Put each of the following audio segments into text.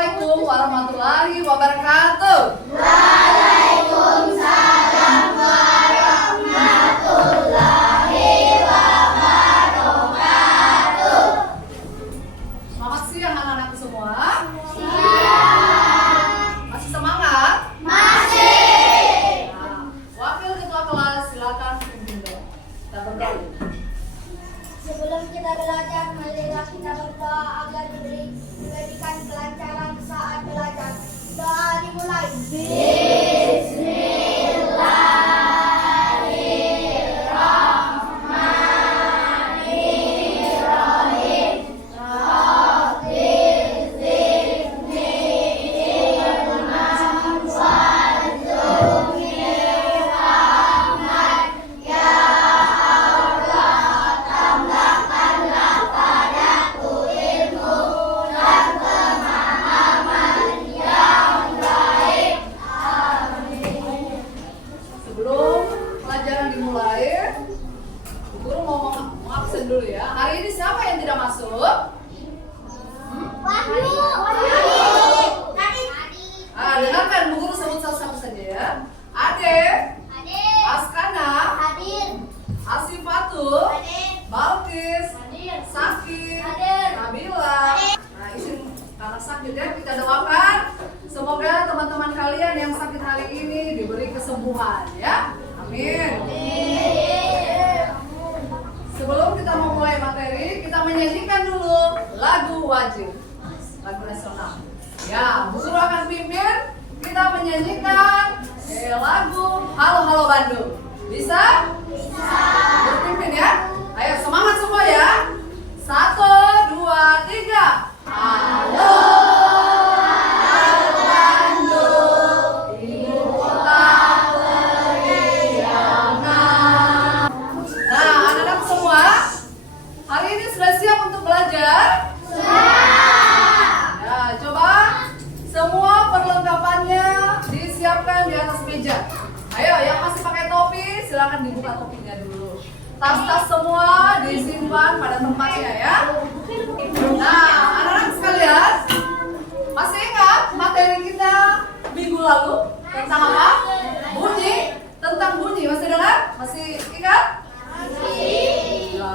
Assalamualaikum warahmatullahi wabarakatuh. Waalaikumsalam warahmatullahi wabarakatuh. Selamat siang anak-anakku semua. Siang. Masih semangat? Masih. Nah, wakil ketua kelas silakan pimpin doa. Kita berdoa. Sebelum kita belajar, marilah kita berdoa agar diberikan kelancaran saat belajar. Doa dimulai. Bismillahirrahmanirrahim. Rabbil zidni ilman warzuqni rahman. Ya Allah, tambahkanlah padaku ilmu dan pemahaman yang baik. Amin. Sebelum pelajaran dimulai, Bu Guru mau mengabsen dulu ya. Hari ini siapa yang tidak masuk? Dengarkan Bu Guru sebut satu-satu saja ya. Ade, Askana, Asifatul, Balkis, Saki, Nabila. Nah, izin karena sakit ya, kita doakan semoga teman-teman kalian yang sakit hari ini diberi kesembuhan ya. Amin. Sebelum kita memulai materi, kita menyanyikan dulu lagu wajib, lagu nasional. Ya, Bu Guru akan pimpin kita menyanyikan lagu Halo Halo Bandung. Bisa? Berpimpin ya. Ayo semangat semua ya. 1, 2, 3. Halo Bandung, ibu kota periangan. Nah, anak-anak semua, hari ini sudah siap untuk belajar? Ya, coba semua perlengkapannya disiapkan di atas meja. Ayo, yang masih pakai topi, silakan dibuka topinya dulu. Tas-tas semua disimpan pada tempatnya ya. Nah, anak-anak sekalian, masih ingat materi kita minggu lalu tentang apa? Bunyi. Tentang bunyi, masih dengar? Masih ingat? Ya.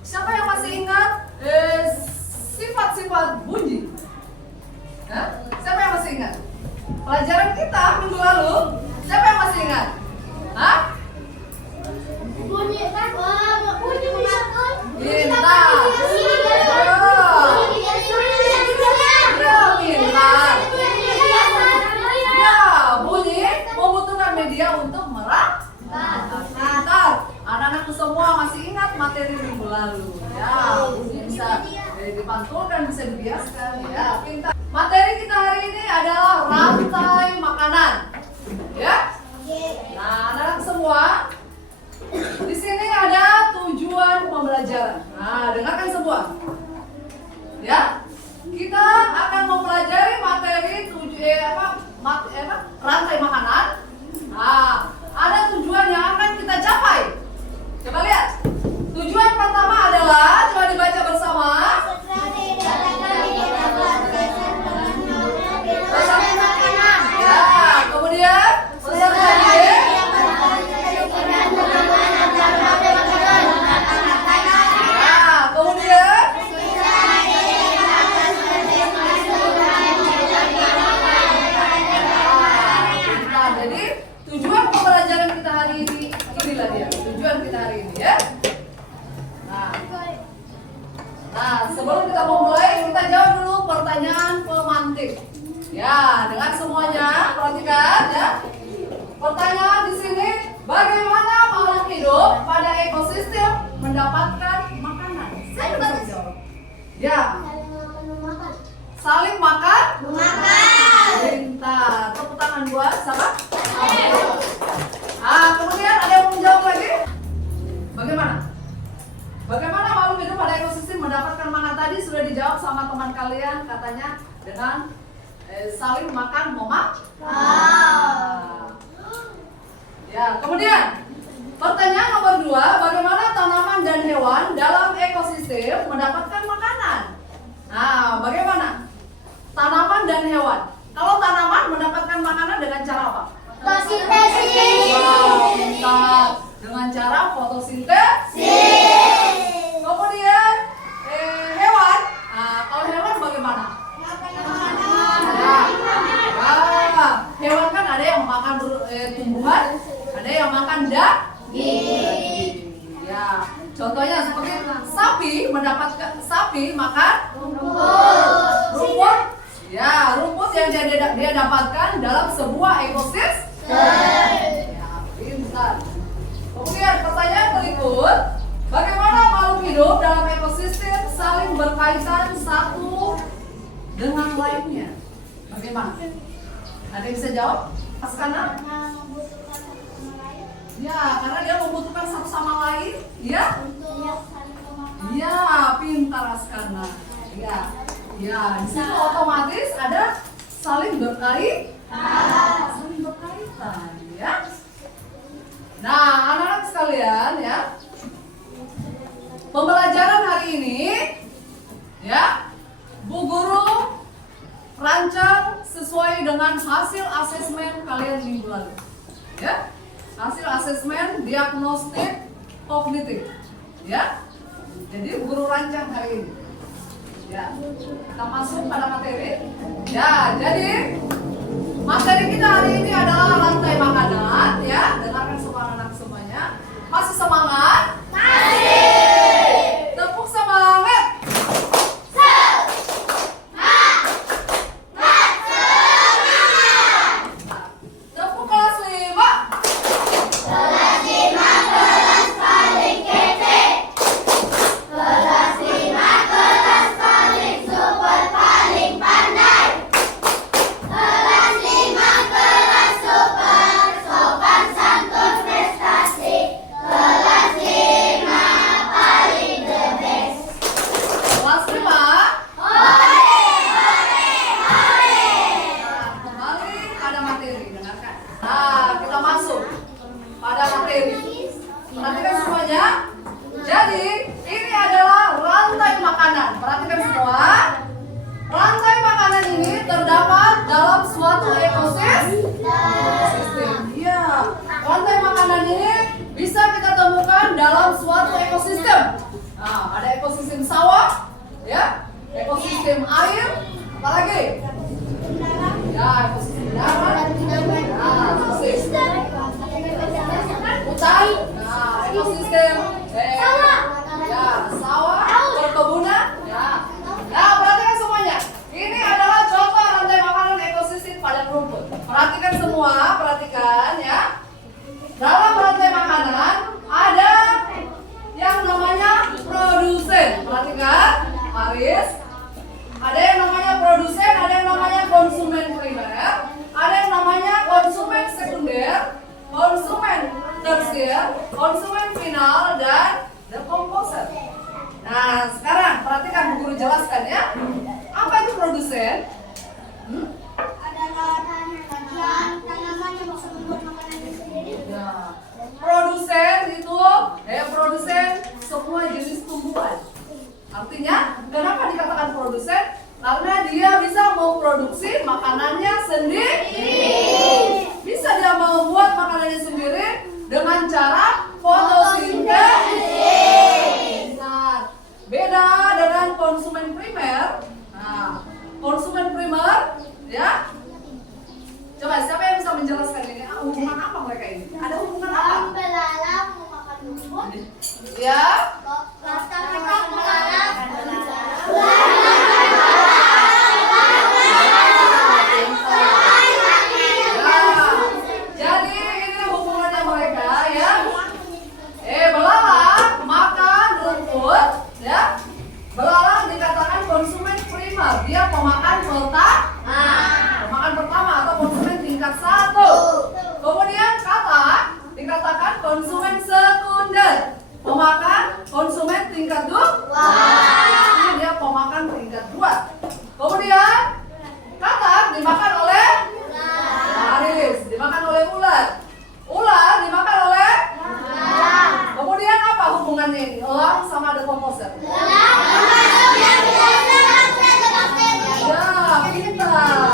Siapa yang masih ingat sifat-sifat bunyi? Hah? Siapa yang masih ingat? Pelajaran kita minggu lalu, siapa yang masih ingat? Hah? Bunyi membutuhkan media untuk pintar. Anak-anakku semua masih ingat materi minggu lalu. Ya, bunyi bisa dipantulkan, bisa dibiaskan. Ya, pintar. Materi kita hari ini adalah rantai makanan. Ya. Nah, anak-anak semua, di sini ada tujuan pembelajaran. Nah, dengarkan semua. Ya, kita akan mempelajari materi rantai makanan. Nah, ada tujuan yang akan kita capai. Coba lihat. Tujuan pertama adalah, coba dibaca bersama. Ya, kemudian peserta didik. Jadi tujuan pembelajaran kita hari ini, inilah dia tujuan kita hari ini ya. Nah, sebelum kita memulai, kita jawab dulu pertanyaan pemantik. Ya, dengar semuanya, perhatikan ya. Pertanyaan di sini, bagaimana makhluk hidup pada ekosistem mendapatkan makanan? Saya bisa jawab. Ya. Saling makan? Pintar. Tepuk tangan buat siapa? Kemudian ada yang menjawab lagi? Bagaimana? Bagaimana makhluk hidup pada ekosistem mendapatkan makan? Tadi sudah dijawab sama teman kalian, katanya dengan saling makan Ya, kemudian pertanyaan nomor 2, bagaimana tanaman dan hewan dalam ekosistem mendapatkan makanan? Nah, bagaimana? Tanaman dan hewan. Kalau tanaman mendapatkan makanan dengan cara apa? Fotosintesis. Wow, pintar. Dengan cara fotosintesis. Kemudian hewan. Nah, kalau hewan bagaimana? Hewan kan ada yang makan tumbuhan, ada yang makan daging. Ya, contohnya seperti sapi makan rumput. Ya, rumput yang dia dapatkan dalam sebuah ekosistem. Ya, pintar. Kemudian pertanyaan berikut, bagaimana makhluk hidup dalam ekosistem saling berkaitan satu dengan lainnya? Bagaimana? Ada yang bisa jawab? Askana? Ya, karena dia membutuhkan satu sama lain. Ya? Ya, pintar Askana. Ya, ya. Di situ otomatis ada saling berkaitan. Ya. Nah, anak-anak sekalian, ya. Pembelajaran hari ini, ya, Bu Guru rancang sesuai dengan hasil asesmen kalian minggu lalu. Ya. Hasil asesmen diagnostik kognitif. Ya. Jadi guru rancang hari ini. Ya. Kita masuk pada materi. Ya, jadi materi kita hari ini adalah rantai makanan, ya. Dengarkan semua anak semuanya. Masih semangat? Masih. Tepuk semangat. Tepuk kelas 5. Kelas 5 kelas paling kece. Kelas 5 kelas paling super paling pandai. Kelas 5 kelas super sopan santun prestasi. Kelas 5 paling the best. Kelas 5. Hore hore hore. Nah, kembali pada materi, dengarkan. Nah, kita masuk pada materi. Perhatikan semuanya. Jadi, ini adalah rantai makanan. Perhatikan semua. Rantai makanan ini terdapat dalam suatu ekosistem. Iya. Rantai makanan ini bisa kita temukan dalam suatu ekosistem. Nah, ada ekosistem sawah, ya, ekosistem air, apalagi? Ya, ekosistem darat, ekosistem hutan, nah, ekosistem ya, sawah, perkebunan, ya. Nah, perhatikan semuanya. Ini adalah contoh rantai makanan ekosistem padang rumput. Perhatikan semua, perhatikan ya. Dalam rantai makanan ada yang namanya produsen. Perhatikan, Aris. Ada yang namanya produsen, ada yang namanya konsumen primer, ada yang namanya konsumen sekunder, konsumen tersier, konsumen final, dan decomposer. Nah, sekarang perhatikan Bu Guru jelaskan ya. Apa itu produsen? Adalah tanaman yang bisa membuat makanan itu sendiri. Ya. Produsen itu, produsen semua jenis tumbuhan. Artinya, kenapa dikatakan produsen? Karena dia bisa memproduksi makanannya sendiri. Bisa dia membuat makanannya sendiri dengan cara fotosintesis. Nah, beda dengan konsumen primer. Nah, konsumen primer, ya. Coba siapa yang bisa menjelaskan ini? Hubungan apa mereka ini? Ada hubungan apa? Belalang memakan rumput. Ya. Kata mereka belalang. Jadi ini hubungannya mereka ya. Belalang makan rumput ya. Belalang dikatakan konsumen primer, dia pemakan pertama atau konsumen tingkat 1. Kemudian katak dikatakan konsumen sekunder, pemakan konsumen tingkat 2. Ini dia pemakan tingkat 2. Kemudian katak dimakan oleh Aris, dimakan oleh ular. Ular dimakan oleh Kemudian apa hubungannya ini? Elang sama decomposer. Ya, pintar.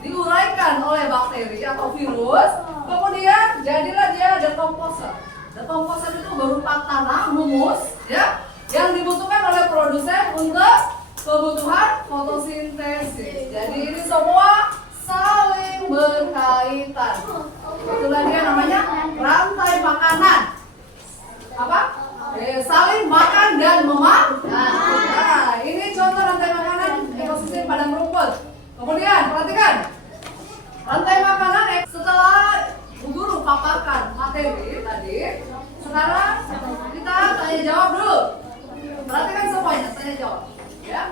diuraikan oleh bakteri atau virus, kemudian jadilah dia decomposer. Decomposer itu berupa tanah, humus, ya, yang dibutuhkan oleh produsen untuk kebutuhan fotosintesis. Jadi ini semua saling berkaitan. Itulah dia namanya rantai makanan. Apa? Saling makan dan memakan. Nah, ini contoh rantai makanan ekosistem padang rumput. Kemudian perhatikan rantai makanan setelah Bu Guru paparkan materi tadi. Sekarang kita tanya jawab dulu. Perhatikan semuanya, tanya jawab. Ya.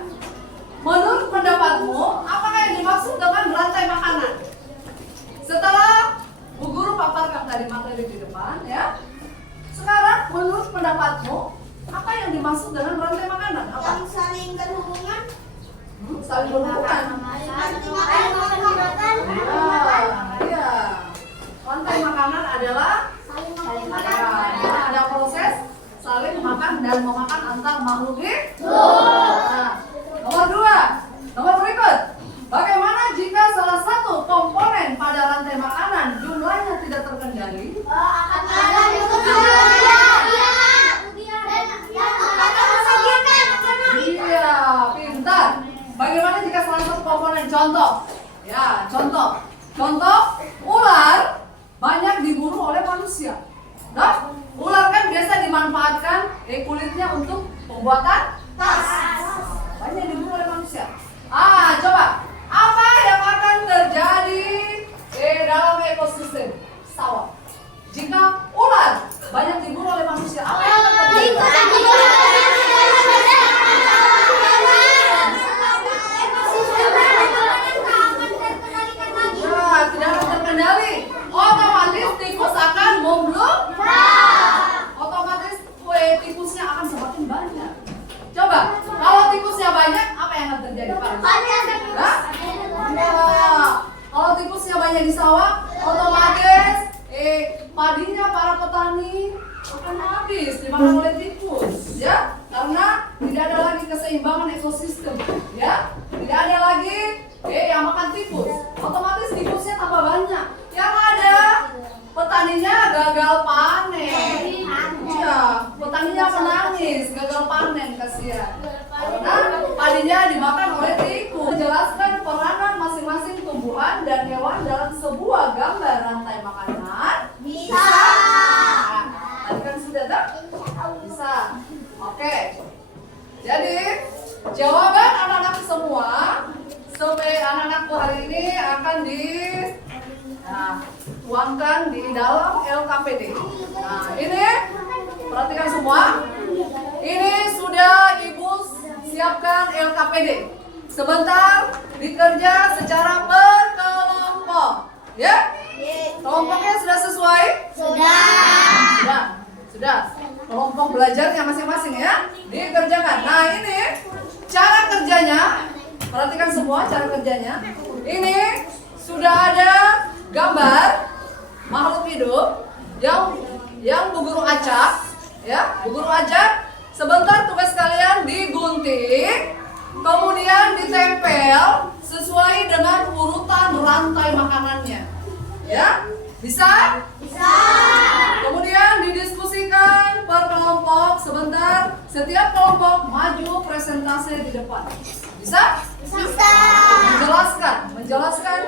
Menurut pendapatmu, apakah yang dimaksud dengan rantai makanan? Setelah Bu Guru paparkan tadi materi di depan, ya. Sekarang menurut pendapatmu, apa yang dimaksud dengan rantai makanan? Apa? Yang saling berhubungan. Saling berhubungan. Iya. Rantai makanan adalah ada proses saling makan dan memakan antar makhluk hidup. Nah, nomor 2, nomor berikut. Bagaimana jika salah satu komponen pada rantai makanan jumlahnya tidak terkendali? Iya, pintar. Bagaimana jika salah satu komponen, contoh, ya, contoh, ular banyak diburu oleh manusia. Nah, ular kan biasa dimanfaatkan kulitnya untuk pembuatan tas. Banyak diburu oleh manusia. Coba, apa yang akan terjadi dalam ekosistem sawah jika ular banyak diburu oleh manusia? Apa yang akan terjadi? Tidak akan terkendali. Otomatis tikus akan membludak. Otomatis tikusnya akan semakin banyak. Coba, kalau tikusnya banyak, apa yang akan terjadi, Pak? Kalau tikusnya banyak di sawah, otomatis padinya para petani akan habis dimakan oleh tikus, ya, karena tidak ada lagi keseimbangan ekosistem, ya, tidak ada lagi yang makan tikus, otomatis tikusnya tambah banyak, yang ada petaninya gagal panen, ya, petaninya menangis, gagal panen, kasihan, karena padinya dimakan oleh tikus. Menjelaskan peranan masing-masing tumbuhan dan hewan dalam sebuah gambar rantai makanan. Bisa. Tadi kan sudah tak? Bisa. Oke. Jadi jawaban anak-anak semua sampai anak-anakku hari ini akan dituangkan di dalam LKPD. Nah, ini perhatikan semua. Ini sudah Ibu siapkan LKPD. Sebentar bekerja secara berkelompok. Ya? Kelompoknya sudah sesuai? Sudah. Kelompok belajarnya masing-masing ya, dikerjakan. Nah, ini cara kerjanya. Perhatikan semua cara kerjanya. Ini sudah ada gambar makhluk hidup yang Bu Guru acak, ya. Bu Guru acak. Sebentar tugas kalian digunting, kemudian ditempel sesuai dengan urutan rantai makanannya. Ya? Bisa? Bisa. Kemudian didiskusikan per kelompok sebentar. Setiap kelompok maju presentasi di depan. Bisa? Bisa. Menjelaskan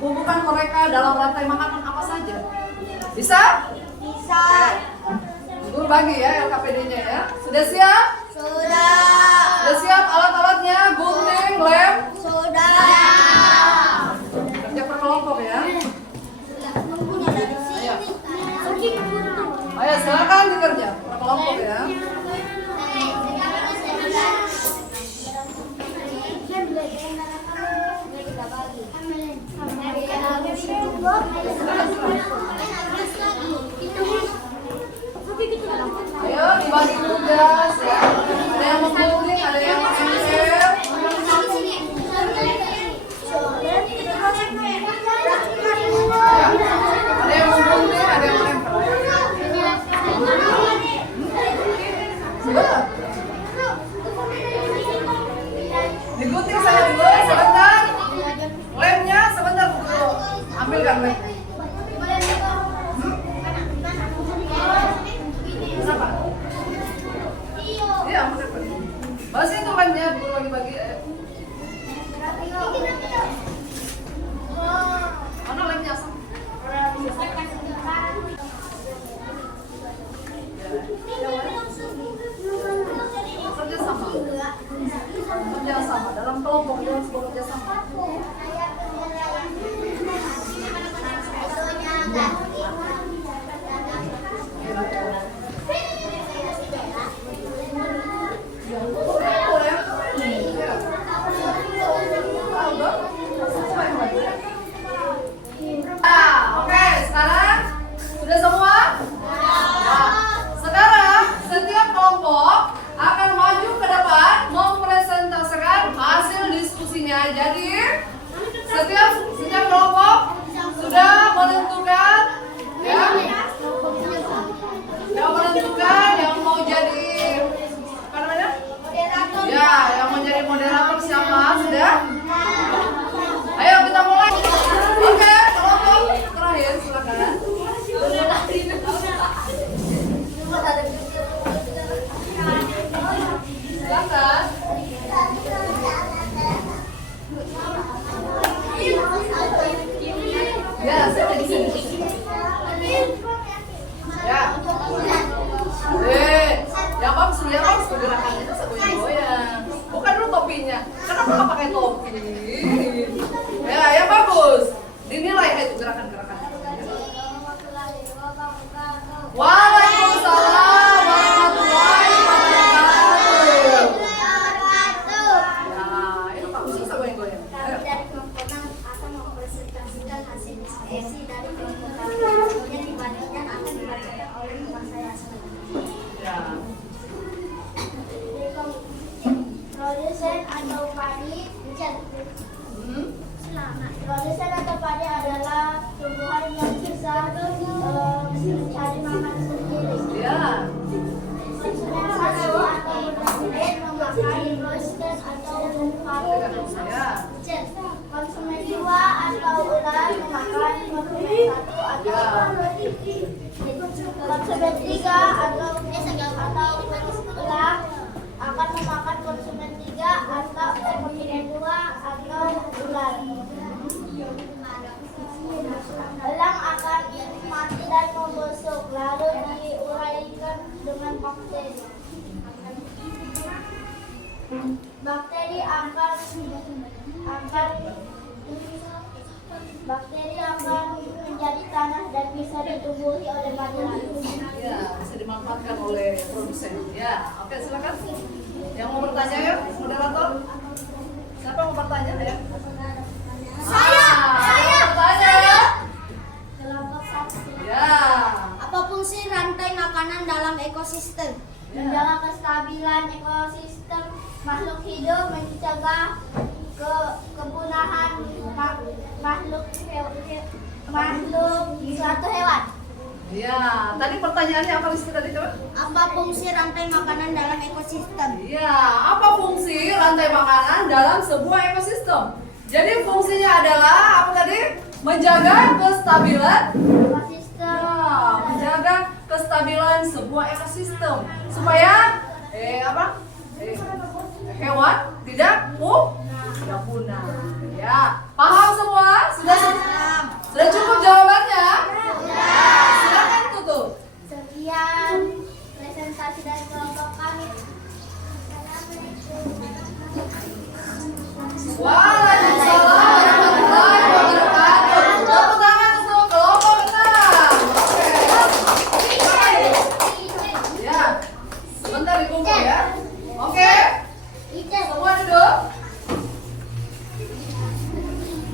hubungan mereka dalam rantai makanan apa saja. Bisa? Bisa. Guru bagi ya LKPD-nya ya. Sudah siap? Sudah siap alat-alatnya, gunting, lem? Sudah. Kerja per kelompok ya. Ayo silakan dikerja per kelompok ya. Ayo dibagi tugas ya. Ada yang menggunting, ada yang menempel. Ada yang menggunting, ada yang menempel. Sebentar. Digunting saya Bekerja sama dalam kelompok dalam sebuah kerja sama. Oke, sekarang sudah semua? Nah, sekarang setiap kelompok akan maju ke depan mempresentasikan hasil diskusinya. Jadi setiap kelompok sudah menentukan yang mau jadi apa namanya? Ya, yang menjadi moderator siapa? Sudah? Ayo kita mulai. Oke, kelompok terakhir silakan. Silakan. Ya, saya di sini. Ya. Yang bagus pergerakan itu segoyang-goyang. Bukan dulu topinya. Kenapa nggak pakai topi? Ya, yang bagus. Dinilai itu gerakan-gerakan. Waalaikumsalam warahmatullahi wabarakatuh. Nah, itu bagus bisa goyang-goyang. Ayo. Dari kelompok akan mempresentasikan hasil diskusi dari kelompok kami. Kemudian dibandingkan akan dibacakan oleh teman saya sendiri. Ya. Produsen atau padi, produsen atau padi adalah tumbuhan yang bisa mencari makan sendiri. Ya. Konsumen satu atau produsen memakan roasted atau memfabrikasi. Ya. Konsumen dua atau ular memakan konsumen satu atau konsumen tiga atau ular akan memakan konsumen tiga atau konsumen dua atau ular. Elang akan mati dan membusuk lalu diuraikan dengan bakteri. Bakteri akan menjadi tanah dan bisa ditumbuhi oleh manusia. Ya, bisa dimanfaatkan oleh produsen. Ya, oke silakan. Yang mau bertanya ya, moderator. Siapa yang mau bertanya ya? Saya. Bertanya. Kelompok satu. Ya. Apa fungsi rantai makanan dalam ekosistem? Menjaga kestabilan ekosistem makhluk hidup, mencegah kepunahan makhluk suatu hewan. Ya, tadi pertanyaannya apa Rizky tadi coba? Apa fungsi rantai makanan dalam ekosistem? Ya, apa fungsi rantai makanan dalam sebuah ekosistem? Jadi fungsinya adalah apa tadi? Menjaga kestabilan Ekosistem. ya, menjaga kestabilan sebuah ekosistem supaya hewan tidak punah. Ya, paham semua? Sudah cukup jawabannya? Ya, silakan tutup. Sekian presentasi dari kelompok kami. Waalaikumsalam warahmatullahi wabarakatuh. Tepuk tangan untuk kelompok menang. Oke. Ya, sebentar dikumpul ya. Oke. Semua duduk.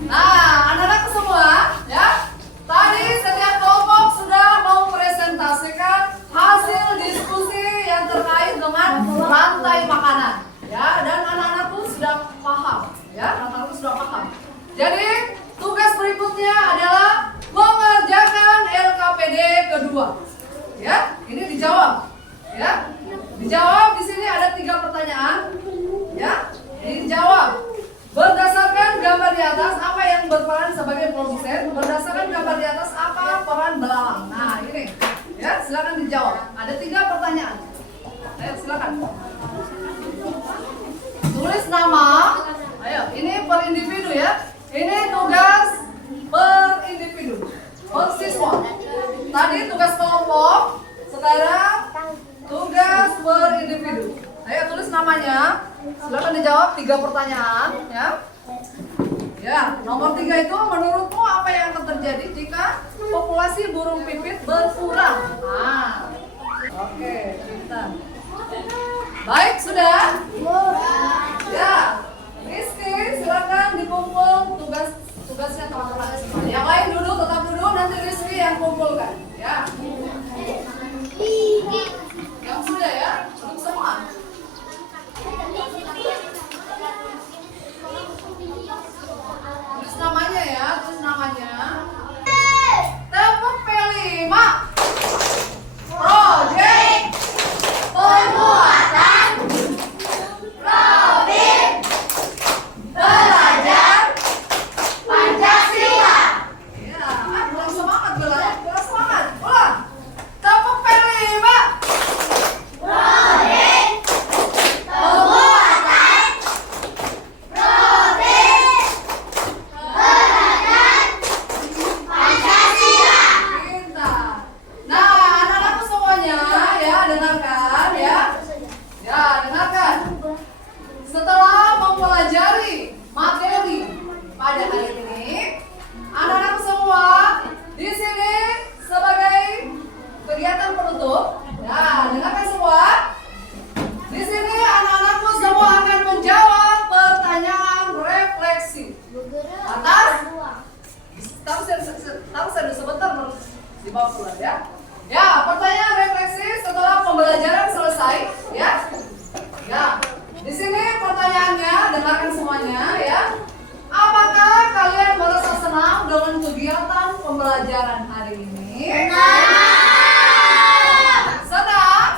Nah, anak-anak semua, ya. Tadi setiap kelompok sudah mempresentasikan hasil diskusi yang terkait dengan rantai makanan, ya. Dan anak-anakku sudah paham, ya. Anak-anakku sudah paham. Jadi tugas berikutnya adalah mengerjakan LKPD kedua, ya. Ini dijawab, ya. Dijawab di sini ada 3 pertanyaan, ya. Dijawab. Berdasarkan gambar di atas, apa yang berperan sebagai produsen? Berdasarkan gambar di atas, apa peran belalang? Nah, ini. Ya, silakan dijawab. Ada 3 pertanyaan. Ayo, silakan. Tulis nama. Ayo, ini per individu ya. Ini tugas per individu. Per siswa. Tadi tugas kelompok, sekarang tugas per individu. Ayo tulis namanya. Silakan dijawab 3 pertanyaan, ya. Ya, nomor 3 itu menurutmu apa yang akan terjadi jika populasi burung pipit berkurang? Nah, oke, pintar. Baik, sudah? Ya, Rizky, silakan dikumpul tugasnya teman-teman semua. Yang lain duduk, tetap duduk, nanti Rizky yang kumpulkan. Ya. Yang sudah ya, duduk semua. Tulis namanya ya, tulis namanya. Tepuk P5. Project penguatan Robin belajar Pancasila. Ya, kurang semangat belajar, kurang semangat. Ulang. Tepuk P5. Project penguatan Robin belajar Pancasila. Pintar. Nah, anak-anakku semuanya ya, dengarkan ya. Ya, dengarkan. Setelah mempelajari materi pada hari ini, anak-anakku semua di sini sebagai kegiatan penutup. Nah, dengarkan semua. Di sini anak-anakku semua akan menjawab pertanyaan refleksi atas tahu saya sebentar dibawa keluar ya. Ya, pertanyaan refleksi setelah pembelajaran selesai ya. Ya, di sini pertanyaannya, dengarkan semuanya ya. Apakah kalian merasa senang dengan kegiatan pembelajaran hari ini? Senang?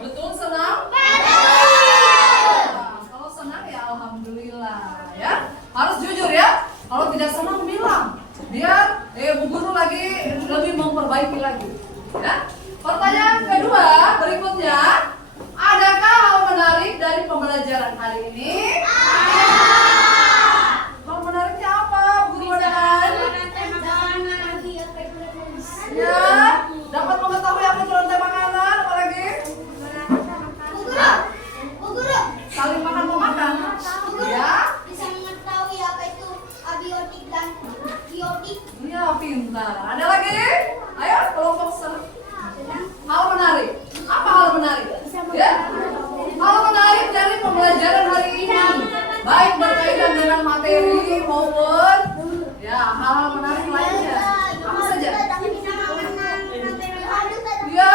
Betul senang? Nah, kalau senang ya alhamdulillah ya. Harus jujur ya. Kalau tidak senang bilang. Biar Bu Guru lagi lebih memperbaiki lagi. Ya. Pertanyaan kedua berikutnya, adakah hal menarik dari pembelajaran hari ini? Hal menariknya apa, Bu Guru? Ya, dapat mengetahui apa itu rantai makanan, apalagi? Saling makan memakan. Ya. Bisa mengetahui apa itu abiotik dan biotik. Ya, pintar. Ada lagi? Ayo, kelompok sana. Hal menarik. Apa hal menarik? Ya. Hal menarik dari pembelajaran hari ini, baik berkaitan dengan materi maupun ya hal-hal menarik lainnya. Apa saja? Ya,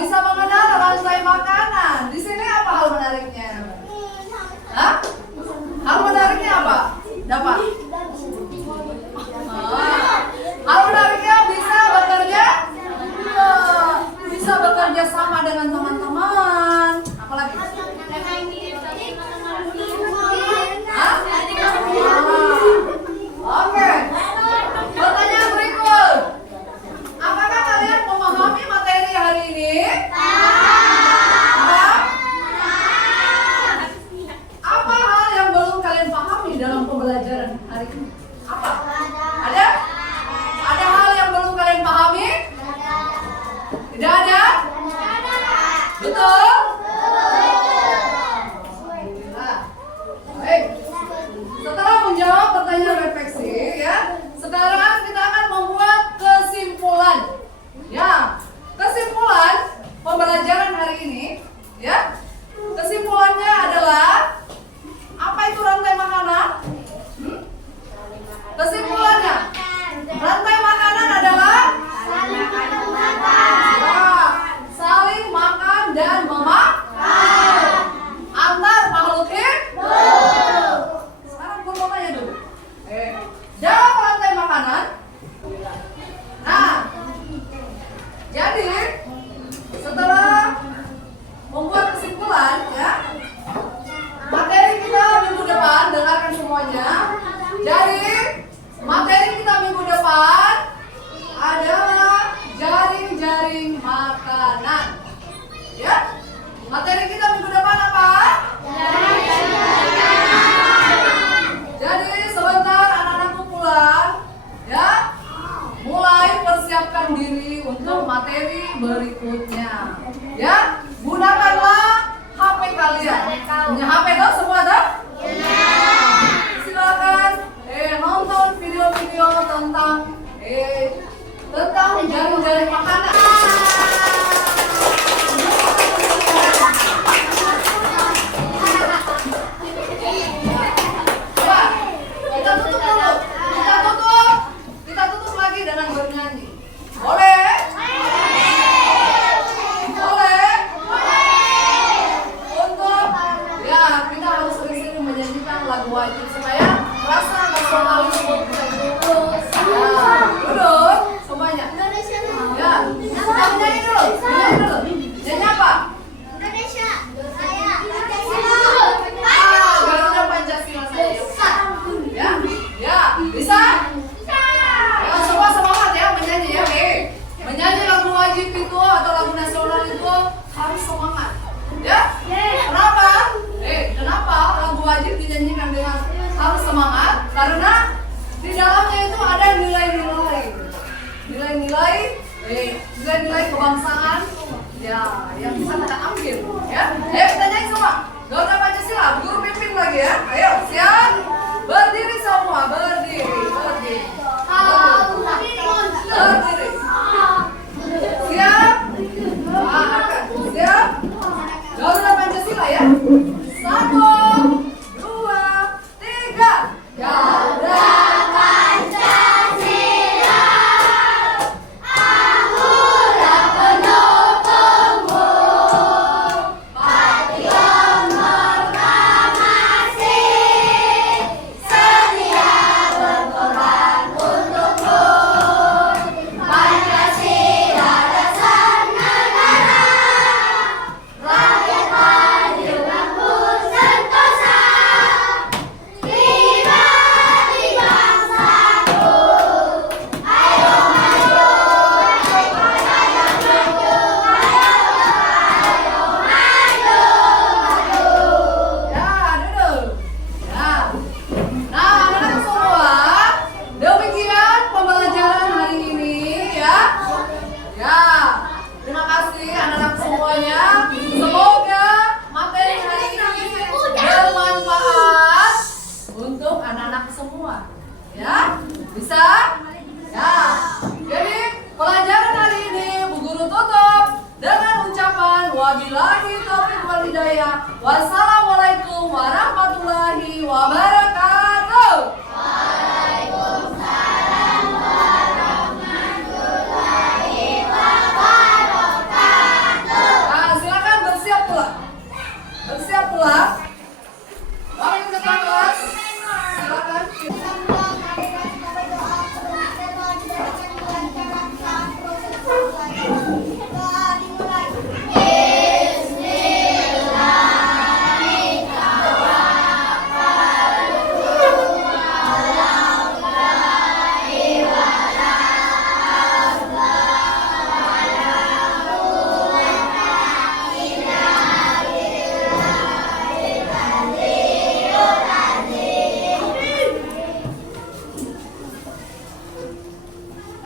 bisa mengenal rantai makanan. Di sini apa hal menariknya? Hah? Hal menariknya apa? Dapat. Hal menariknya bisa bekerja, bisa bekerja sama dengan teman-teman. Apalagi? Hah? Oke. Pertanyaan berikut. Apakah kalian memahami materi hari ini? Apa hal yang belum kalian pahami dalam pembelajaran hari ini? Apa? Ada? Ada hal yang belum kalian pahami? Tidak ada? Betul? Alhamdulillah. Baik. Setelah menjawab pertanyaan refleksi, ya, sekarang kita akan membuat kesimpulan. Ya, kesimpulan pembelajaran hari ini, ya. Kesimpulannya adalah apa itu rantai makanan? Kesimpulannya, rantai makanan adalah saling makan dan memakan antar makhluk hidup. Sekarang gue mau tanya dulu. Dalam rantai makanan, nah, jadi setelah membuat kesimpulan, ya, materi kita minggu depan, dengarkan semuanya. Jadi materi kita minggu depan adalah jaring-jaring makanan. Ya. nilai-nilai kebangsaan ya yang bisa kita ambil ya. Ayo kita nyanyi semua. Garuda Pancasila, guru pimpin lagi ya. Ayo, siap. Berdiri semua, berdiri. Berdiri. Siap. Siap. Garuda Pancasila ya. 1, 2, 3. Garuda wassalamualaikum warahmatullahi wabarakatuh. Waalaikumsalam warahmatullahi wabarakatuh. Nah, silakan bersiap pula. Bersiap pula. Waktu ke kelas. Silakan.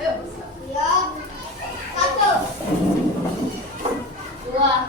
Ayo bersiap. Siap. 1, 2, 3.